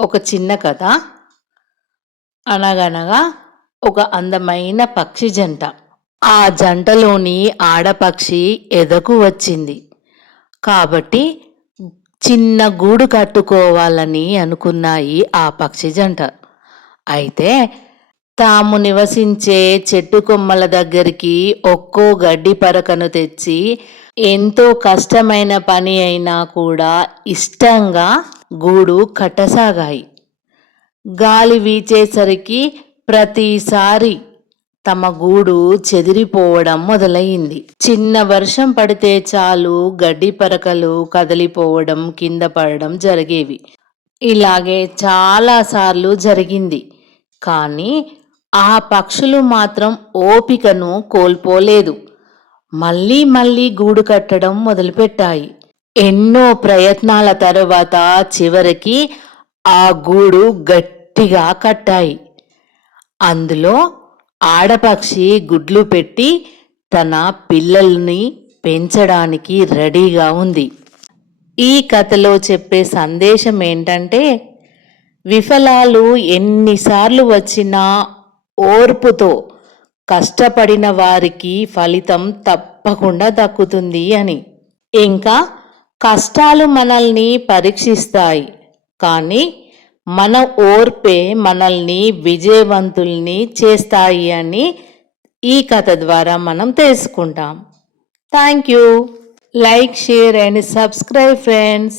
ఒక చిన్న కథ. అనగనగా ఒక అందమైన పక్షి జంట. ఆ జంటలోని ఆడపక్షి ఎదకు వచ్చింది కాబట్టి చిన్న గూడు కట్టుకోవాలని అనుకున్నాయి ఆ పక్షి జంట. అయితే తాము నివసించే చెట్టు కొమ్మల దగ్గరికి ఒక్కో గడ్డి పరకను తెచ్చి ఎంతో కష్టమైన పని అయినా కూడా ఇష్టంగా గూడు కట్టసాగాయి. గాలి వీచేసరికి ప్రతిసారి తమ గూడు చెదిరిపోవడం మొదలయింది. చిన్న వర్షం పడితే చాలు గడ్డి పరకలు కదిలిపోవడం, కింద పడడం జరిగేవి. ఇలాగే చాలాసార్లు జరిగింది. కానీ ఆ పక్షులు మాత్రం ఓపికను కోల్పోలేదు. మళ్ళీ మళ్ళీ గూడు కట్టడం మొదలుపెట్టాయి. ఎన్నో ప్రయత్నాల తరువాత చివరికి ఆ గూడు గట్టిగా కట్టాయి. అందులో ఆడపక్షి గుడ్లు పెట్టి తన పిల్లల్ని పెంచడానికి రెడీగా ఉంది. ఈ కథలో చెప్పే సందేశం ఏంటంటే, విఫలాలు ఎన్నిసార్లు వచ్చినా ఓర్పుతో కష్టపడిన వారికి ఫలితం తప్పకుండా దక్కుతుంది అని. ఇంకా కష్టాలు మనల్ని పరీక్షిస్తాయి, కానీ మన ఓర్పే మనల్ని విజయవంతుల్ని చేస్తాయి అని ఈ కథ ద్వారా మనం తెలుసుకుంటాం. Thank you. Like, share and subscribe friends.